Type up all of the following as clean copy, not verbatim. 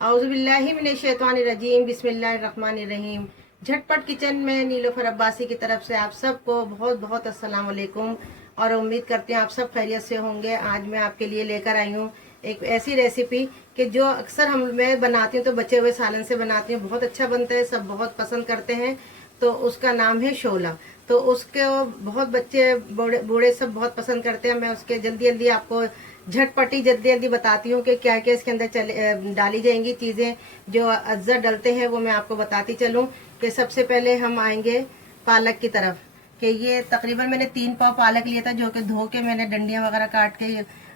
औज़ुबिल्लाहिमिनश्शैतानिर्रजीम बिस्मिल्लाहिर्रहमानिर्रहीम। झटपट किचन में नीलोफर अब्बासी की तरफ से आप सबको बहुत बहुत अस्सलाम वालेकुम और उम्मीद करते हैं आप सब खैरियत से होंगे। आज मैं आपके लिए लेकर आई हूँ एक ऐसी रेसिपी कि जो अक्सर मैं बनाती हूँ तो बचे हुए सालन से बनाती हूँ, बहुत अच्छा बनता है, सब बहुत पसंद करते हैं। तो उसका नाम है शोला। तो उसके बहुत बच्चे बूढ़े बूढ़े सब बहुत पसंद करते हैं। मैं उसके जल्दी जल्दी आपको झटपटी जल्दी जल्दी बताती हूँ कि क्या क्या इसके अंदर डाली जाएंगी चीज़ें जो अज्जा डलते हैं, वो मैं आपको बताती चलूँ। कि सबसे पहले हम आएंगे पालक की तरफ। कि ये तकरीबन मैंने 3 पाव पालक लिया था, जो कि धो के मैंने डंडियाँ वगैरह काट के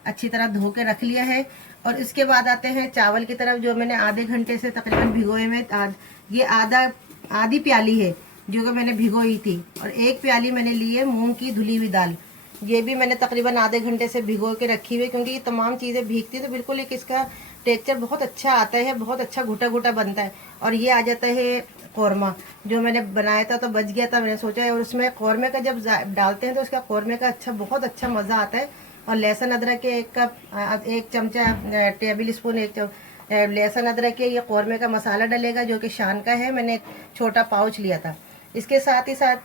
अच्छी तरह धो के रख लिया है। और इसके बाद आते हैं चावल की तरफ, जो मैंने आधे घंटे से तकरीबन भिगोए में ये आधी प्याली है जो कि मैंने भिगोई थी। और 1 प्याली मैंने ली है मूंग की धुली हुई दाल, ये भी मैंने तकरीबन आधे घंटे से भिगो के रखी हुई, क्योंकि ये तमाम चीज़ें भीगती है तो बिल्कुल एक इसका टेक्सचर बहुत अच्छा आता है, बहुत अच्छा घुटा घुटा बनता है। और ये आ जाता है कौरमा, जो मैंने बनाया था तो बच गया था, मैंने सोचा है। और उसमें कौरमे का जब डालते हैं तो उसका कौरमे का बहुत अच्छा मज़ा आता है। और लहसुन अदरक के 1 कप 1 चमचा टेबल स्पून लहसुन अदरक के ये कौरमे का मसाला डलेगा, जो कि शान का है। मैंने एक छोटा पाउच लिया था। इसके साथ ही साथ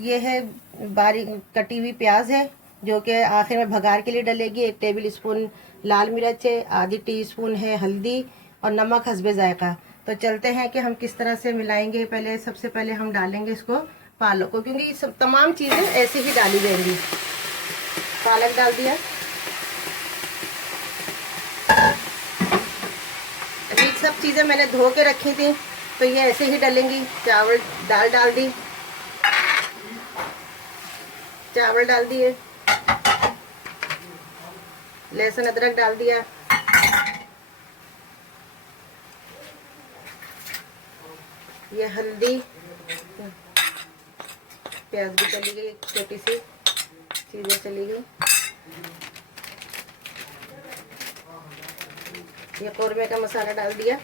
ये है बारीक कटी हुई प्याज है, जो कि आखिर में भगार के लिए डलेगी। 1 टेबल स्पून लाल मिर्च है, आधी टीस्पून है हल्दी और नमक हस्बे जायका। तो चलते हैं कि हम किस तरह से मिलाएंगे। पहले सबसे पहले हम डालेंगे इसको पालक को, क्योंकि ये सब तमाम चीज़ें ऐसे ही डाली जाएंगी। पालक डाल दिया, अभी सब चीज़ें मैंने धो के रखी थी तो ये ऐसे ही डलेंगी। दाल डाल दी, चावल डाल दिए, लहसुन अदरक डाल दिया, ये हल्दी, प्याज भी चली गई, छोटी सी चीज़ें चली गई, ये कौरमे का मसाला डाल दिया।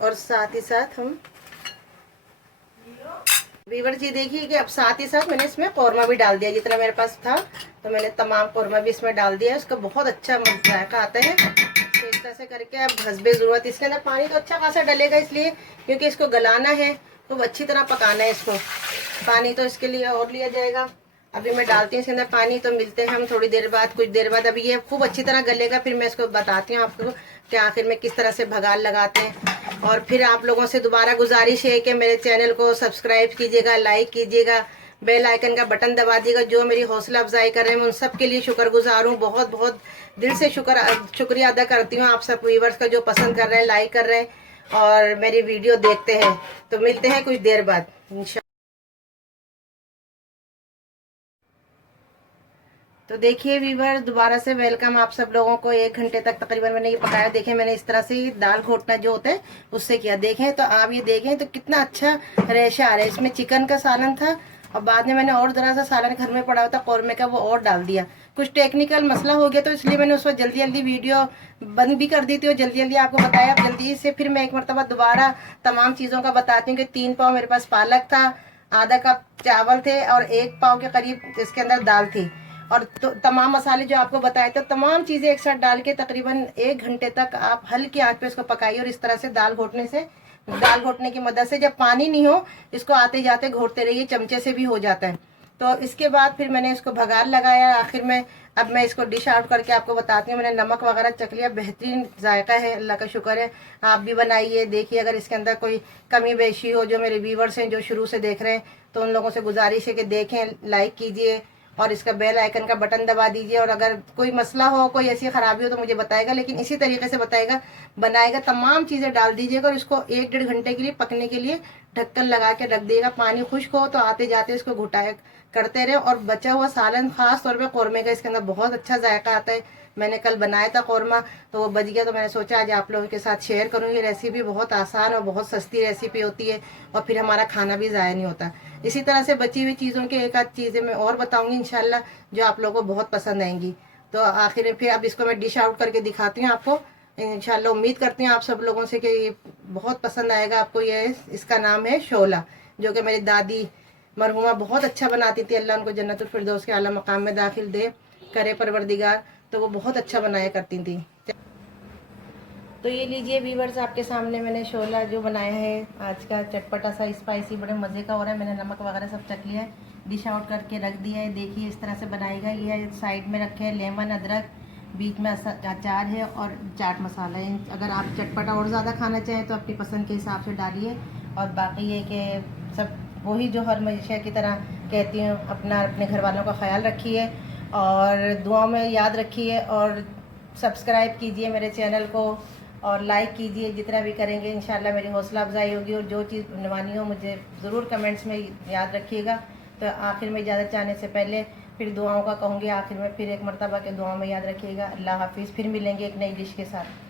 और साथ ही साथ हम वीवर जी देखिए कि अब साथ ही साथ मैंने इसमें कौरमा भी डाल दिया, जितना मेरे पास था तो मैंने तमाम कौरमा भी इसमें डाल दिया। इसका बहुत अच्छा जायका आता है। तो इस तरह से करके अब हस्बे ज़रूरत इसके अंदर पानी तो अच्छा खासा डलेगा, इसलिए क्योंकि इसको गलाना है तो अच्छी तरह पकाना है इसको। पानी तो इसके लिए और लिया जाएगा। अभी मैं डालती हूँ इसके अंदर पानी, तो मिलते हैं हम थोड़ी देर बाद, कुछ देर बाद। अभी ये खूब अच्छी तरह गलेगा, फिर मैं इसको बताती हूँ आपको कि आखिर में किस तरह से भगार लगाते हैं। और फिर आप लोगों से दोबारा गुजारिश है कि मेरे चैनल को सब्सक्राइब कीजिएगा, लाइक कीजिएगा, बेल आइकन का बटन दबा दीजिएगा। जो मेरी हौसला अफजाई कर रहे हैं मैं उन सब के लिए शुक्रगुजार हूँ। बहुत बहुत दिल से शुक्रिया अदा करती हूँ आप सब व्यूअर्स का, जो पसंद कर रहे हैं, लाइक कर रहे हैं और मेरी वीडियो देखते हैं। तो मिलते हैं कुछ देर बाद इंशाल्लाह। तो देखिए वीवर, दोबारा से वेलकम आप सब लोगों को। 1 घंटे तक तकरीबन मैंने ये पकाया। देखें मैंने इस तरह से दाल घोटना जो होता है उससे किया। देखें तो आप ये देखें तो कितना अच्छा रेशा आ रहा है। इसमें चिकन का सालन था और बाद में मैंने और ज़रा सा सालन घर में पड़ा हुआ था कौरमे का, वो और डाल दिया। कुछ टेक्निकल मसला हो गया तो इसलिए मैंने उस वक्त जल्दी जल्दी वीडियो बंद भी कर दी थी और जल्दी जल्दी आपको बताया। अब जल्दी से फिर मैं एक मरतबा दोबारा तमाम चीज़ों का बताती हूँ कि 3 पाव मेरे पास पालक था, आधा कप चावल थे और 1 पाव के करीब इसके अंदर दाल थी। और तो तमाम मसाले जो आपको बताए थे, तमाम चीज़ें एक साथ डाल के तकरीबन 1 घंटे तक आप हल्की आंच पे इसको पकाइए। और इस तरह से दाल घोटने की मदद से, जब पानी नहीं हो इसको आते जाते घोटते रहिए, चमचे से भी हो जाता है। तो इसके बाद फिर मैंने इसको भगार लगाया आखिर में। अब मैं इसको डिश आउट करके आपको बताती हूँ। मैंने नमक वगैरह चख लिया, बेहतरीन जायका है, अल्लाह का शुक्र है। आप भी बनाइए, देखिए अगर इसके अंदर कोई कमी बेशी हो। जो मेरे व्यूवर्स हैं जो शुरू से देख रहे हैं, तो उन लोगों से गुजारिश है कि देखें, लाइक कीजिए और इसका बेल आइकन का बटन दबा दीजिए। और अगर कोई मसला हो, कोई ऐसी खराबी हो तो मुझे बताएगा, लेकिन इसी तरीके से बनाएगा। तमाम चीज़ें डाल दीजिएगा और इसको 1 डेढ़ घंटे के लिए पकने के लिए ढक्कन लगा के रख दिएगा। पानी खुश्क हो तो आते जाते इसको घुटाए करते रहे। और बचा हुआ सालन, खास तौर पे कौरमे का, इसके अंदर बहुत अच्छा जायका आता है। मैंने कल बनाया था कौरमा तो वो बच गया, तो मैंने सोचा आज आप लोगों के साथ शेयर करूँ। ये रेसिपी बहुत आसान और बहुत सस्ती रेसिपी होती है और फिर हमारा खाना भी ज़ाया नहीं होता। इसी तरह से बची हुई चीज़ों के एक आध चीज़ें मैं और बताऊंगी इंशाल्लाह, जो आप लोगों को बहुत पसंद आएंगी। तो आखिर में फिर अब इसको मैं डिश आउट करके दिखाती हूँ आपको इंशाल्लाह। उम्मीद करती हूँ आप सब लोगों से कि ये बहुत पसंद आएगा आपको। ये इसका नाम है शोला, जो कि मेरी दादी मरहुमा बहुत अच्छा बनाती थी। अल्लाह उनको जन्नतुल फिरदौस के आला मकाम में दाखिल दे करे परवरदिगार। तो वो बहुत अच्छा बनाया करती थी। तो ये लीजिए व्यूवर्स, आपके सामने मैंने शोला जो बनाया है आज का, चटपटा सा स्पाइसी, बड़े मज़े का हो रहा है। मैंने नमक वगैरह सब चख लिया है, डिश आउट करके रख दिया है। देखिए इस तरह से बनाएगा। ये साइड में रखे हैं लेमन, अदरक, बीच में अचार है और चाट मसाला है। अगर आप चटपटा और ज़्यादा खाना चाहें तो अपनी पसंद के हिसाब से डालिए। और बाकी ये कि सब वही जो हर हमेशा की तरह कहती हूँ, अपने घर वालों का ख्याल रखिए और दुआ में याद रखिए, और सब्सक्राइब कीजिए मेरे चैनल को और लाइक कीजिए। जितना भी करेंगे इंशाल्लाह मेरी हौसला अफजाई होगी। और जो चीज़ बनवानी हो मुझे ज़रूर कमेंट्स में याद रखिएगा। तो आखिर में इजाज़त चाहने से पहले फिर दुआओं का कहूँगी, आखिर में फिर एक मरतबा के दुआओं में याद रखिएगा। अल्लाह हाफिज़। फिर मिलेंगे एक नई डिश के साथ।